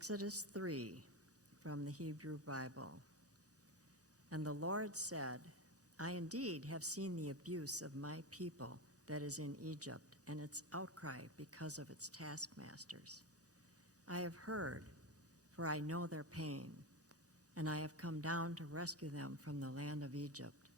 Exodus 3 from the Hebrew Bible. And the Lord said, I indeed have seen the abuse of my people that is in Egypt, and its outcry because of its taskmasters. I have heard, for I know their pain, and I have come down to rescue them from the land of Egypt,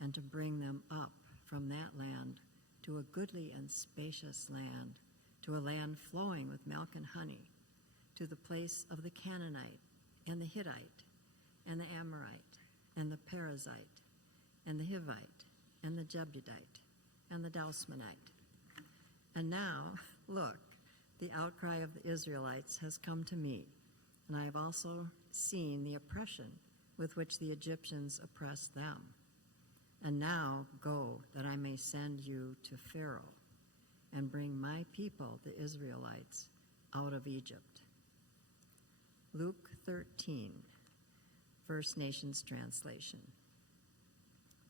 and to bring them up from that land to a goodly and spacious land, to a land flowing with milk and honey, to the place of the Canaanite, and the Hittite, and the Amorite, and the Perizzite, and the Hivite, and the Jebusite, and the Dousmanite. And now, look, the outcry of the Israelites has come to me, and I have also seen the oppression with which the Egyptians oppress them. And now go, that I may send you to Pharaoh, and bring my people, the Israelites, out of Egypt. Luke 13, First Nations Translation.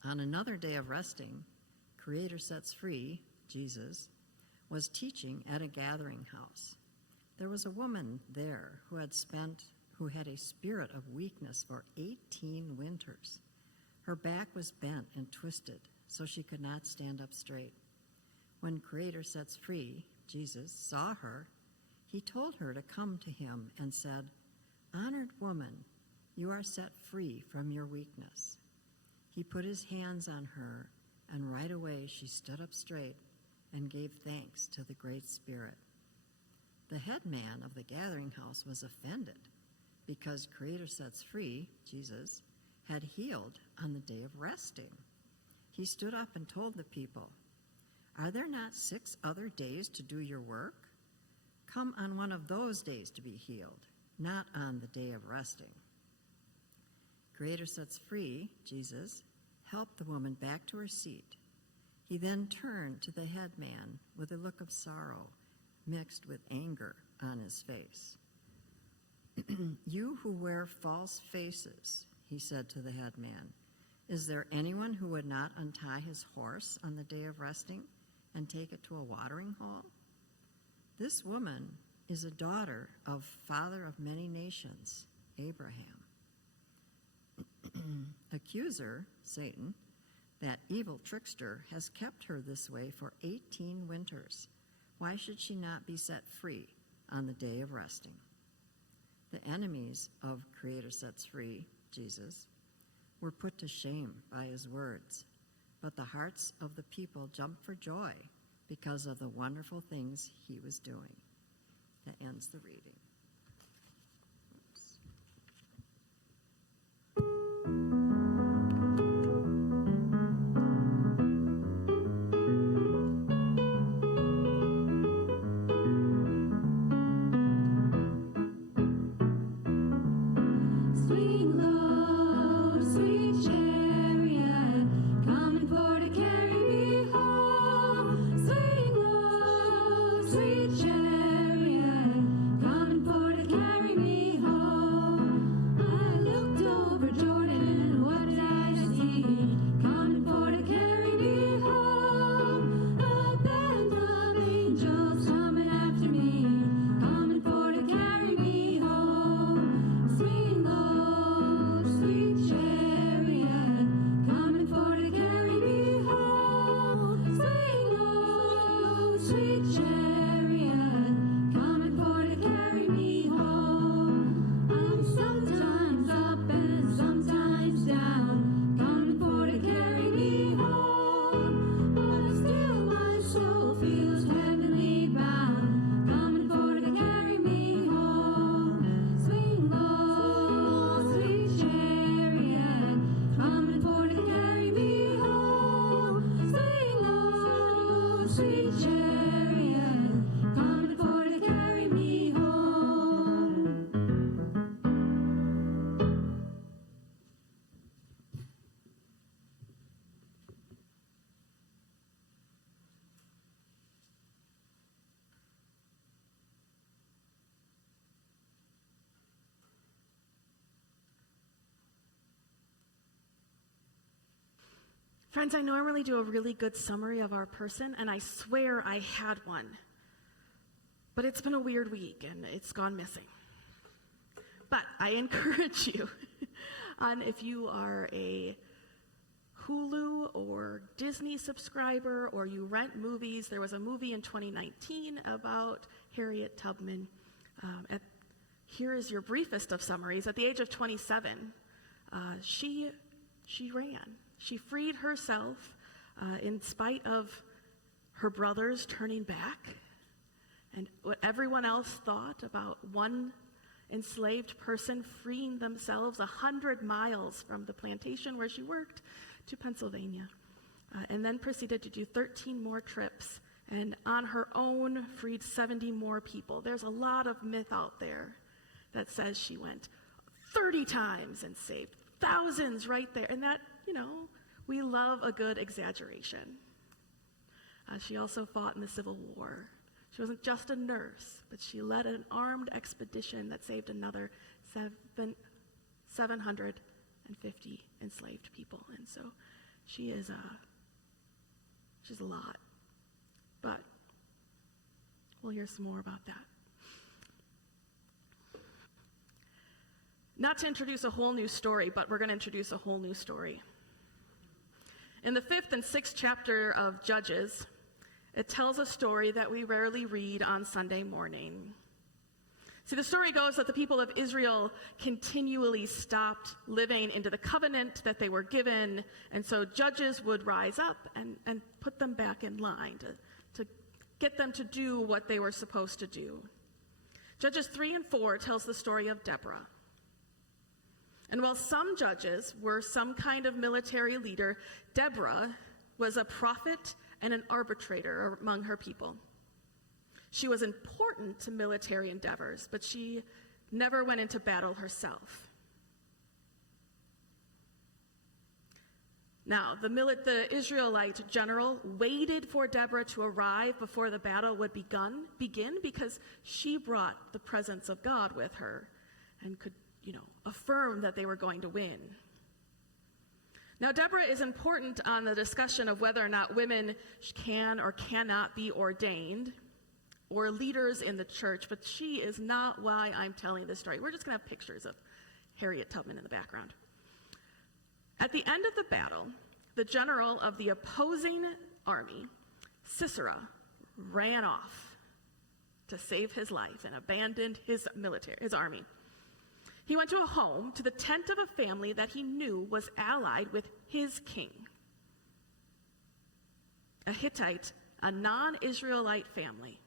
On another day of resting, Creator Sets Free, Jesus, was teaching at a gathering house. There was a woman there who had a spirit of weakness for 18 winters. Her back was bent and twisted, so she could not stand up straight. When Creator Sets Free, Jesus, saw her, he told her to come to him and said, Honored woman, you are set free from your weakness. He put his hands on her, and right away she stood up straight and gave thanks to the Great Spirit. The head man of the gathering house was offended because Creator Sets Free, Jesus, had healed on the day of resting. He stood up and told the people, Are there not 6 other days to do your work? Come on one of those days to be healed, not on the day of resting. Creator Sets Free, Jesus, helped the woman back to her seat. He then turned to the head man with a look of sorrow mixed with anger on his face. You who wear false faces, he said to the head man, is there anyone who would not untie his horse on the day of resting and take it to a watering hole? This woman is a daughter of Father of many nations, Abraham. Accuser, Satan, that evil trickster, has kept her this way for 18 winters. Why should she not be set free on the day of resting? The enemies of Creator Sets Free, Jesus, were put to shame by his words, but the hearts of the people jumped for joy because of the wonderful things he was doing. That ends the reading. Friends, I normally do a really good summary of our person, and I swear I had one. But it's been a weird week, and it's gone missing. But I encourage you, if you are a Hulu or Disney subscriber, or you rent movies, there was a movie in 2019 about Harriet Tubman. Here is your briefest of summaries. At the age of 27, she ran. She freed herself in spite of her brothers turning back and what everyone else thought about one enslaved person freeing themselves 100 miles from the plantation where she worked to Pennsylvania, and then proceeded to do 13 more trips, and on her own freed 70 more people. There's a lot of myth out there that says she went 30 times and saved thousands right there, and that, we love a good exaggeration. She also fought in the Civil War. She wasn't just a nurse, but she led an armed expedition that saved another 750 enslaved people. And so she's a lot. But we'll hear some more about that. Not to introduce a whole new story, but we're going to introduce a whole new story. In the 5th and 6th chapter of Judges, it tells a story that we rarely read on Sunday morning. See, the story goes that the people of Israel continually stopped living into the covenant that they were given, and so judges would rise up and put them back in line to get them to do what they were supposed to do. Judges 3 and 4 tells the story of Deborah. And while some judges were some kind of military leader, Deborah was a prophet and an arbitrator among her people. She was important to military endeavors, but she never went into battle herself. Now, the Israelite general waited for Deborah to arrive before the battle would begin because she brought the presence of God with her and could, affirm that they were going to win. Now, Deborah is important on the discussion of whether or not women can or cannot be ordained or leaders in the church, but she is not why I'm telling this story. We're just going to have pictures of Harriet Tubman in the background. At the end of the battle, the general of the opposing army, Sisera, ran off to save his life and abandoned his army. He went to a home, to the tent of a family that he knew was allied with his king, a Hittite, a non-Israelite family.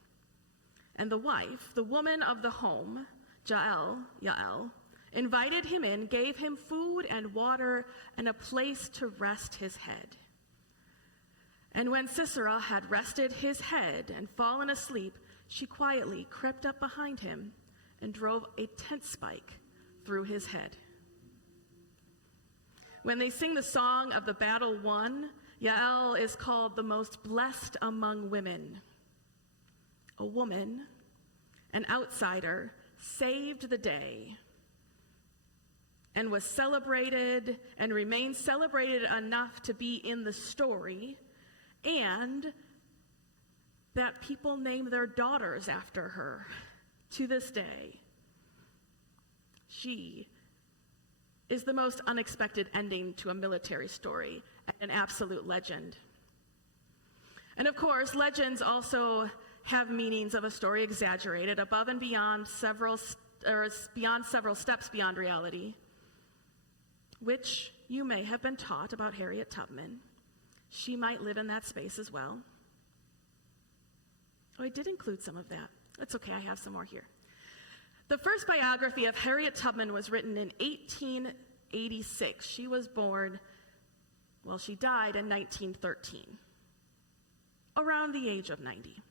And the wife, the woman of the home, Jael, invited him in, gave him food and water and a place to rest his head. And when Sisera had rested his head and fallen asleep, she quietly crept up behind him and drove a tent spike through his head. When they sing the song of the battle won, Yael is called the most blessed among women. A woman, an outsider, saved the day and was celebrated and remains celebrated enough to be in the story, and that people name their daughters after her to this day. She is the most unexpected ending to a military story, an absolute legend. And of course, legends also have meanings of a story exaggerated above and beyond several steps beyond reality, which you may have been taught about Harriet Tubman. She might live in that space as well. Oh, I did include some of that. It's okay, I have some more here. The first biography of Harriet Tubman was written in 1886. She was born, she died in 1913, around the age of 90.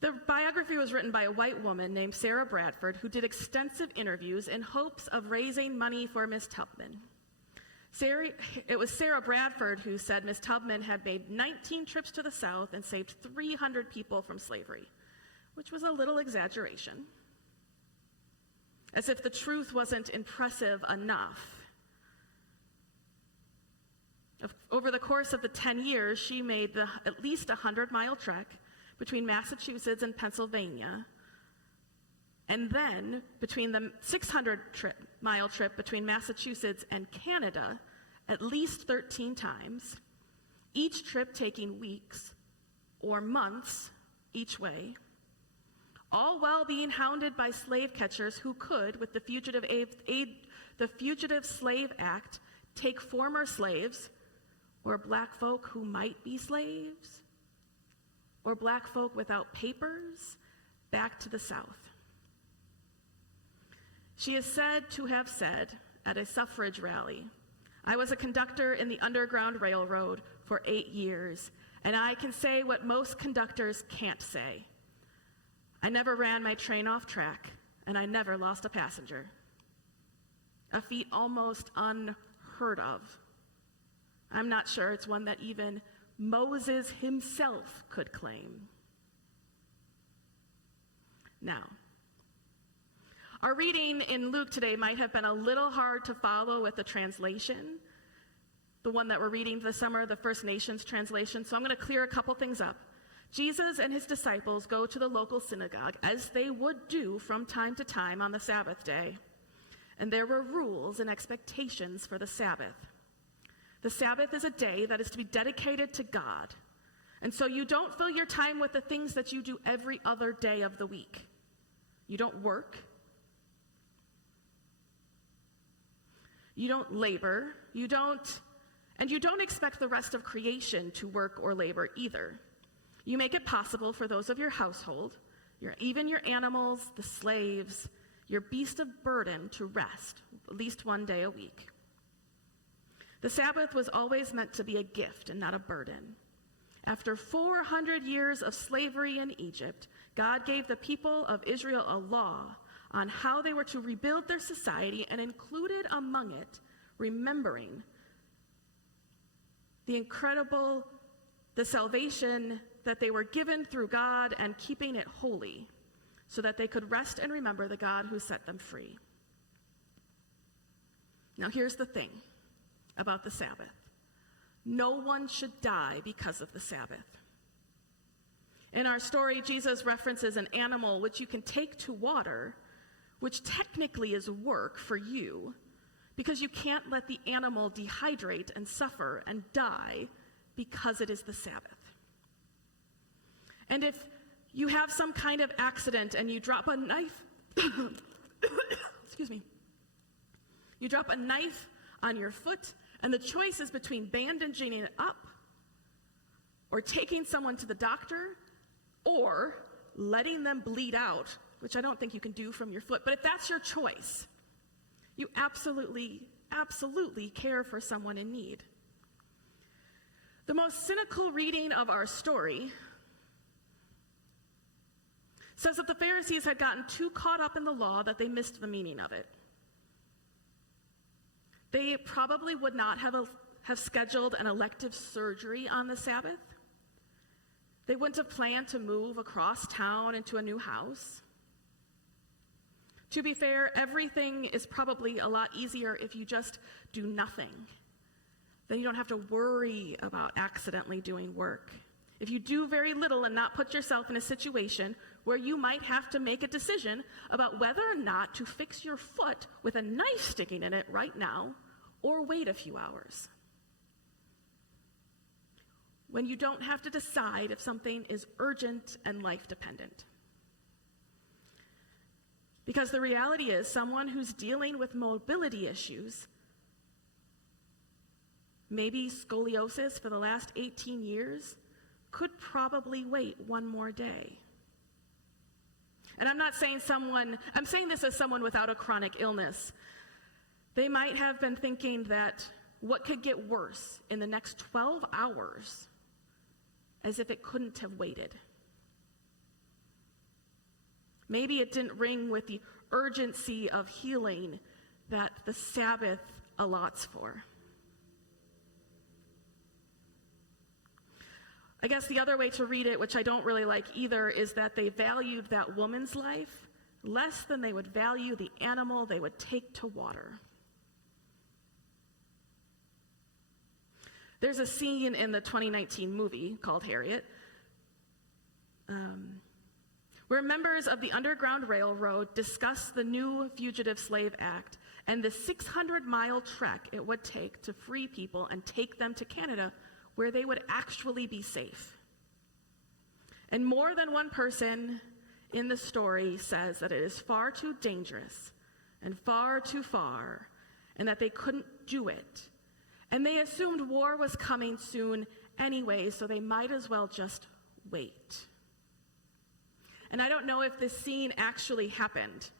The biography was written by a white woman named Sarah Bradford, who did extensive interviews in hopes of raising money for Miss Tubman. It was Sarah Bradford who said Miss Tubman had made 19 trips to the South and saved 300 people from slavery, which was a little exaggeration. As if the truth wasn't impressive enough. Over the course of the 10 years, she made at least 100-mile trek between Massachusetts and Pennsylvania And then, between the 600-mile trip between Massachusetts and Canada, at least 13 times, each trip taking weeks or months each way, all while being hounded by slave catchers who could, with the Fugitive Slave Act, take former slaves, or black folk who might be slaves, or black folk without papers, back to the South. She is said to have said at a suffrage rally, "I was a conductor in the Underground Railroad for 8 years, and I can say what most conductors can't say. I never ran my train off track, and I never lost a passenger." A feat almost unheard of. I'm not sure it's one that even Moses himself could claim. Now, our reading in Luke today might have been a little hard to follow with the translation, the one that we're reading this summer, the First Nations translation, so I'm going to clear a couple things up. Jesus and his disciples go to the local synagogue, as they would do from time to time on the Sabbath day. And there were rules and expectations for the Sabbath. The Sabbath is a day that is to be dedicated to God. And so you don't fill your time with the things that you do every other day of the week. You don't work. You don't labor. You don't expect the rest of creation to work or labor either. You make it possible for those of your household, even your animals, the slaves, your beast of burden to rest at least one day a week. The Sabbath was always meant to be a gift and not a burden. After 400 years of slavery in Egypt, God gave the people of Israel a law on how they were to rebuild their society, and included among it remembering the salvation that they were given through God and keeping it holy so that they could rest and remember the God who set them free. Now here's the thing about the Sabbath. No one should die because of the Sabbath. In our story, Jesus references an animal which you can take to water, which technically is work for you, because you can't let the animal dehydrate and suffer and die because it is the Sabbath. And if you have some kind of accident and you drop a knife, excuse me, you drop a knife on your foot, and the choice is between bandaging it up or taking someone to the doctor or letting them bleed out, which I don't think you can do from your foot. But if that's your choice, you absolutely care for someone in need. The most cynical reading of our story says that the Pharisees had gotten too caught up in the law that they missed the meaning of it. They probably would not have scheduled an elective surgery on the Sabbath. They wouldn't have planned to move across town into a new house. To be fair, everything is probably a lot easier if you just do nothing. Then you don't have to worry about accidentally doing work. If you do very little and not put yourself in a situation where you might have to make a decision about whether or not to fix your foot with a knife sticking in it right now or wait a few hours. When you don't have to decide if something is urgent and life-dependent. Because the reality is, someone who's dealing with mobility issues, maybe scoliosis for the last 18 years, could probably wait one more day. And I'm saying this as someone without a chronic illness. They might have been thinking that what could get worse in the next 12 hours, as if it couldn't have waited. Maybe it didn't ring with the urgency of healing that the Sabbath allots for. I guess the other way to read it, which I don't really like either, is that they valued that woman's life less than they would value the animal they would take to water. There's a scene in the 2019 movie called Harriet where members of the Underground Railroad discussed the new Fugitive Slave Act and the 600-mile trek it would take to free people and take them to Canada, where they would actually be safe. And more than one person in the story says that it is far too dangerous and far too far, and that they couldn't do it. And they assumed war was coming soon anyway, so they might as well just wait. And I don't know if this scene actually happened,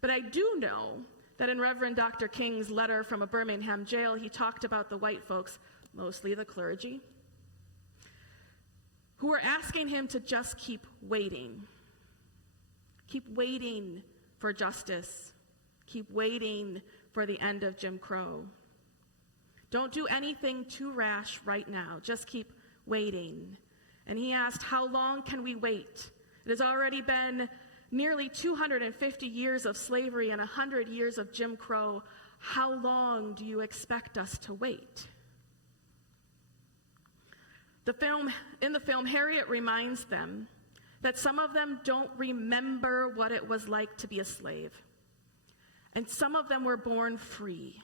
but I do know that in Reverend Dr. King's letter from a Birmingham jail, he talked about the white folks, mostly the clergy, who were asking him to just keep waiting. Keep waiting for justice. Keep waiting for the end of Jim Crow. Don't do anything too rash right now. Just keep waiting. And he asked, how long can we wait? It has already been nearly 250 years of slavery and 100 years of Jim Crow. How long do you expect us to wait? In the film, Harriet reminds them that some of them don't remember what it was like to be a slave. And some of them were born free.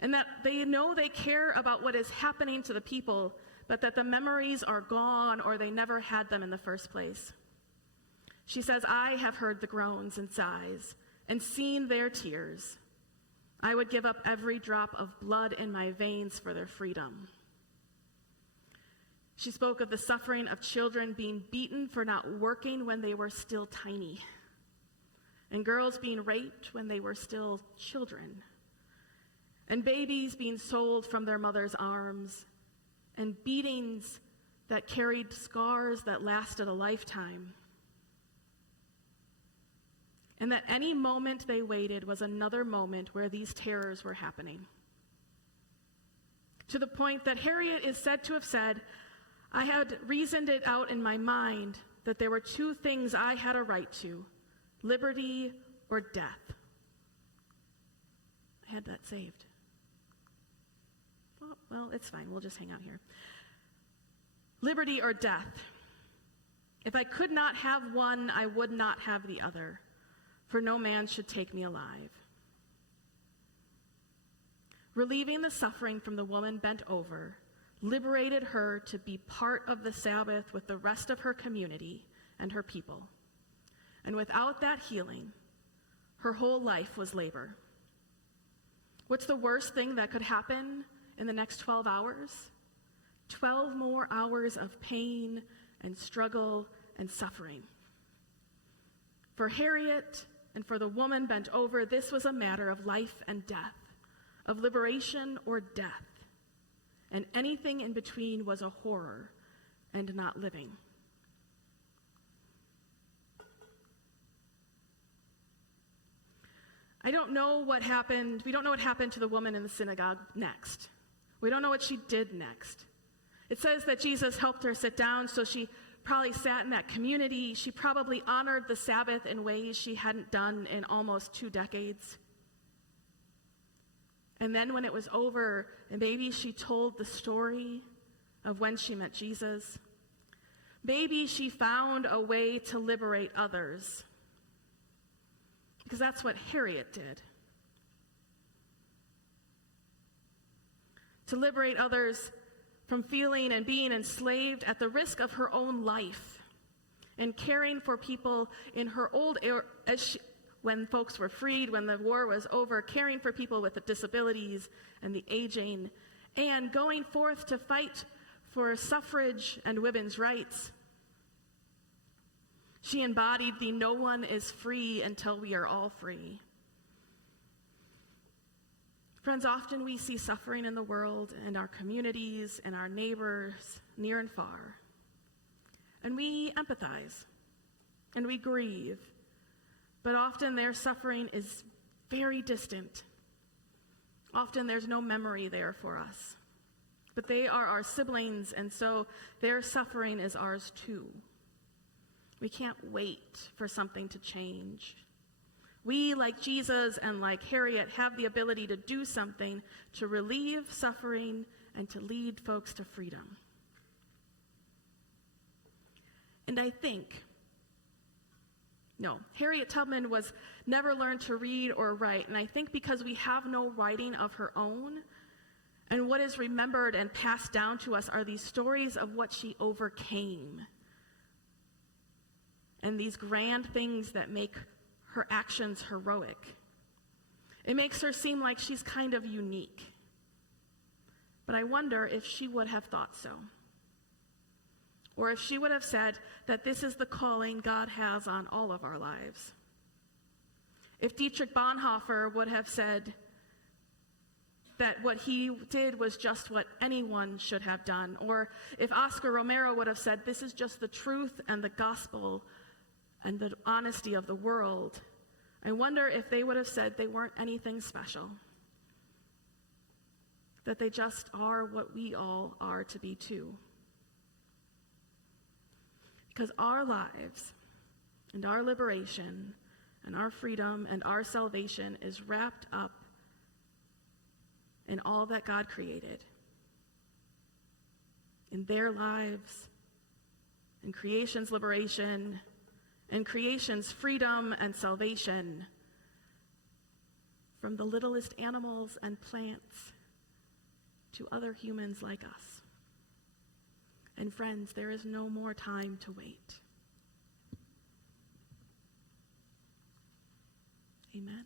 And that they know they care about what is happening to the people, but that the memories are gone or they never had them in the first place. She says, I have heard the groans and sighs and seen their tears. I would give up every drop of blood in my veins for their freedom. She spoke of the suffering of children being beaten for not working when they were still tiny, and girls being raped when they were still children, and babies being sold from their mother's arms, and beatings that carried scars that lasted a lifetime. And that any moment they waited was another moment where these terrors were happening. To the point that Harriet is said to have said, I had reasoned it out in my mind that there were two things I had a right to, liberty or death. I had that saved. Well, it's fine. We'll just hang out here. Liberty or death. If I could not have one, I would not have the other, for no man should take me alive. Relieving the suffering from the woman bent over liberated her to be part of the Sabbath with the rest of her community and her people. And without that healing, her whole life was labor. What's the worst thing that could happen in the next 12 hours? 12 more hours of pain and struggle and suffering. For Harriet and for the woman bent over, this was a matter of life and death, of liberation or death. And anything in between was a horror and not living. I don't know what happened. We don't know what happened to the woman in the synagogue next. We don't know what she did next. It says that Jesus helped her sit down, so she probably sat in that community. She probably honored the Sabbath in ways she hadn't done in almost 2 decades. And then when it was over, and maybe she told the story of when she met Jesus. Maybe she found a way to liberate others. Because that's what Harriet did. To liberate others from feeling and being enslaved at the risk of her own life, and caring for people in her old age, when folks were freed, when the war was over, caring for people with the disabilities and the aging, and going forth to fight for suffrage and women's rights. She embodied the no one is free until we are all free. Friends, often we see suffering in the world and our communities and our neighbors near and far. And we empathize and we grieve. But often their suffering is very distant. Often there's no memory there for us. But they are our siblings, and so their suffering is ours too. We can't wait for something to change. We, like Jesus and like Harriet, have the ability to do something to relieve suffering and to lead folks to freedom. And I think, no, Harriet Tubman was never learned to read or write, and I think because we have no writing of her own, and what is remembered and passed down to us are these stories of what she overcame, and these grand things that make her actions heroic. It makes her seem like she's kind of unique. But I wonder if she would have thought so. Or if she would have said that this is the calling God has on all of our lives. If Dietrich Bonhoeffer would have said that what he did was just what anyone should have done. Or if Oscar Romero would have said this is just the truth and the gospel and the honesty of the world, I wonder if they would have said they weren't anything special. That they just are what we all are to be too. Because our lives and our liberation and our freedom and our salvation is wrapped up in all that God created. In their lives, in creation's liberation, in creation's freedom and salvation, from the littlest animals and plants to other humans like us. And friends, there is no more time to wait. Amen.